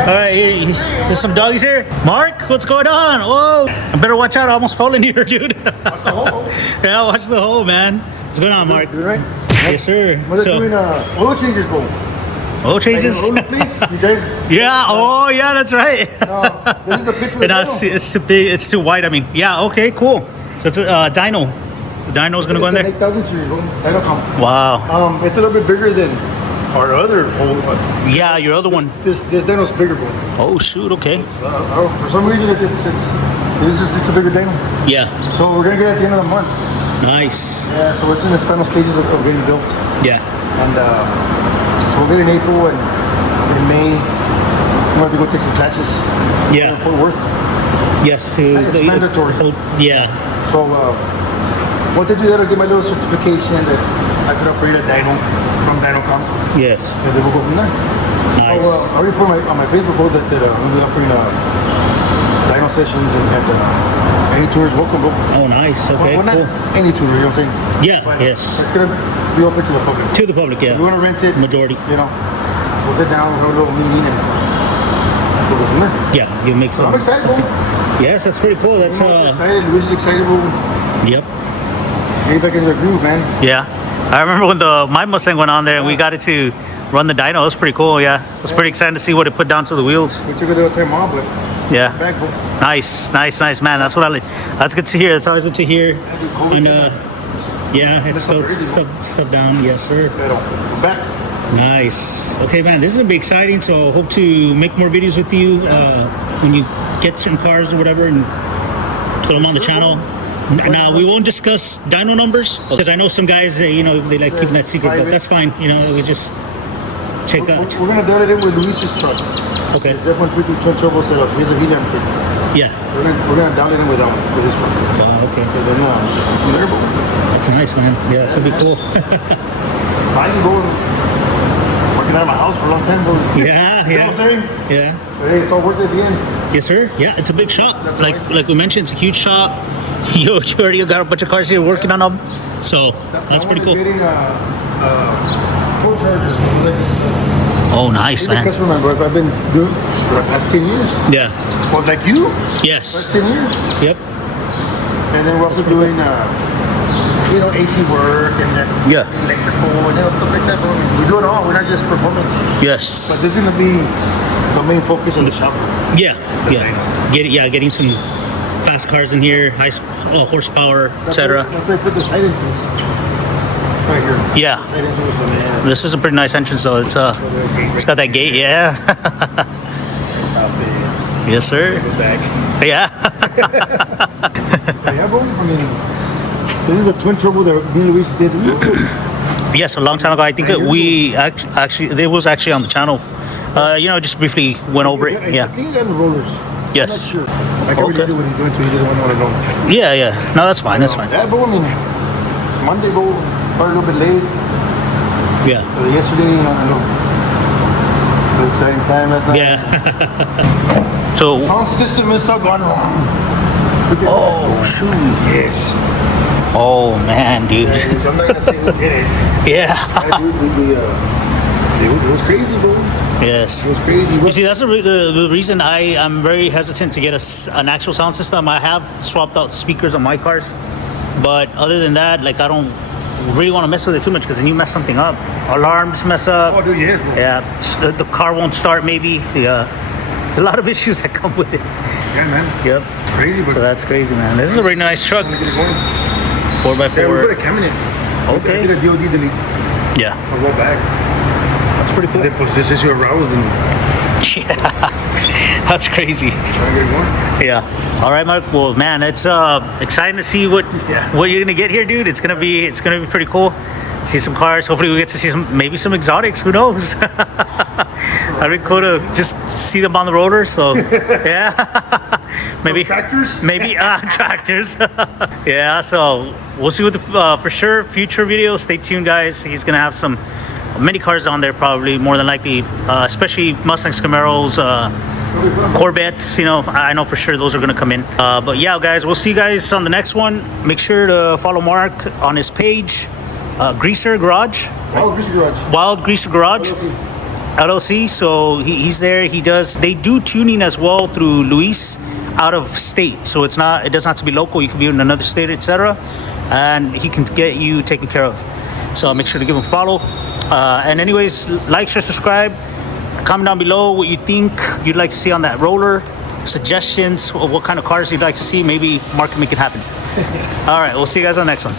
All right, there's some doggies here. Mark, what's going on? Whoa, I better watch out. I almost fall in here, dude. Watch the hole. Yeah, watch the hole, man. What's going on, Mark? You right? Yes, sir. We're doing oil changes, bro. Oil changes? Oil, please. You drive? Yeah. Oh, yeah. That's right. This is the picture. It's too big. It's too wide. I mean, yeah. Okay. Cool. So it's a Dyno. The Dyno's gonna go in there. 8,000 series, bro. Dynocom. Wow. It's a little bit bigger than our other hole. Yeah, your other one. This Dyno's bigger, bro. Oh shoot. Okay. For some reason, it's a bigger Dyno. Yeah. So we're gonna get it at the end of the month. Nice. Yeah. So it's in its final stages of getting built. Yeah. And we'll get it in April, and in May we have to go take some classes. Yeah. In Fort Worth. Yes. It's mandatory. Yeah. So once I do that, I'll get my little certification that I could operate a dyno from dynocom. Yes. And then we'll go from there. Nice. So I already put on my Facebook post that we'll be offering dyno sessions and any tours welcome, bro. Oh, nice. Okay. Well, not cool. any tour, you know what I'm saying? Yeah. But yes. it's gonna be open to the public. To the public, yeah. If you want to rent it, Majority. you know, we'll sit down, have a little meeting, and we'll go from there. Yeah, you make some. I'm excited, bro. Yes, that's pretty cool. That's excited. Luis is excited, bro. Yep. Get back into the groove, man. Yeah, I remember when my Mustang went on there and we got it to run the dyno. It was pretty cool. Yeah, it was pretty exciting to see what it put down to the wheels. We took a little time off, but yeah. Back, bro. Nice, man. That's what that's good to hear. That's always good to hear. And yeah, it's stuff down. Yes, sir. We're back. Nice. Okay, man. This is gonna be exciting. So I hope to make more videos with you when you get certain cars or whatever and put them on the channel. Now we won't discuss dyno numbers because I know some guys, they like keeping that secret, but that's fine. We just check out. We're gonna dial it in with Luis's truck. Okay. His F-150 twin turbo setup. He has a helium kit. Yeah. We're gonna dial it in with his truck. Wow. Okay. So then from there, bro. That's nice, man. Yeah, it's gonna be cool. I can go working out of my house for a long time, bro. Yeah. You know what I'm saying? Yeah. But hey, it's all worth it at the end. Yes, sir. Yeah, it's a big shop. That's like nice. like we mentioned, it's a huge shop. You already got a bunch of cars here working on them, so that's pretty cool. Getting full charger. Oh, nice, He's a man. customer, man, bro. I've been doing for the past 10 years. Yeah. Well, like you? Yes. Past 10 years. Yep. And then we're also doing, AC work and then electrical and stuff like that. Bro. I mean, we do it all. We're not just performance. Yes. But this is gonna be the main focus of the shop. Yeah. Getting some fast cars in here, high horsepower, etc. That's why I put the side entrance right here. Yeah. The side entrance on there. This is a pretty nice entrance, though. It's got that gate. Yeah. Yes, sir. Go back. Yeah. Yeah, bro. I mean, this is the twin turbo that me and Luis did. Yes, a long time ago. I think that we actually it was actually on the channel. Just briefly went over it. Yeah. I think he got the rollers. Yes. I'm not sure. I can't really see what he's doing, too. He doesn't want to know. Yeah. No, that's fine. That's fine. Yeah, bro. I mean, it's Monday, bro. Started a little bit late. Yeah. Yesterday, I know. An exciting time last night. Yeah. So. Sound system and stuff gone wrong. Oh shoot. Yes. Oh man, dude. Yeah, so I'm not gonna say who did it. Yeah. It was crazy, bro. Yes. It was crazy. You see, that's the reason I'm very hesitant to get an actual sound system. I have swapped out speakers on my cars, but other than that, like I don't really want to mess with it too much because then you mess something up. Alarms mess up. Oh, dude, yes, bro. Yeah. The car won't start. Maybe. Yeah. There's a lot of issues that come with it. Yeah, man. Yep. It's crazy, but So that's crazy, man. This is a very nice truck. get it going. 4x4. Yeah, we put a cam in it. Okay. I did a DOD delete Yeah. a while back. That's pretty cool. Then post this issue aroused and Yeah. That's crazy. try to get it going. Yeah. All right, Mark. Well, man, it's exciting to see what you're gonna get here, dude. It's gonna be pretty cool. See some cars. Hopefully, we get to see maybe some exotics. Who knows? That'd be cool to just see them on the rotor. So, yeah. Maybe tractors. Maybe tractors. Yeah. So we'll see what the for sure future videos. Stay tuned, guys. He's gonna have some many cars on there, probably more than likely, especially Mustangs, Camaros, Corvettes. I know for sure those are gonna come in. But yeah, guys, we'll see you guys on the next one. Make sure to follow Mark on his page, Greaser Garage. Wild Greaser Garage. Wild Greaser Garage. LLC. So he's there. They do tuning as well through Luis out of state. So it doesn't have to be local. You can be in another state, etc. And he can get you taken care of. So make sure to give him a follow. And anyways, like, share, subscribe. Comment down below what you think you'd like to see on that roller. Suggestions of what kind of cars you'd like to see. Maybe Mark can make it happen. All right, we'll see you guys on the next one.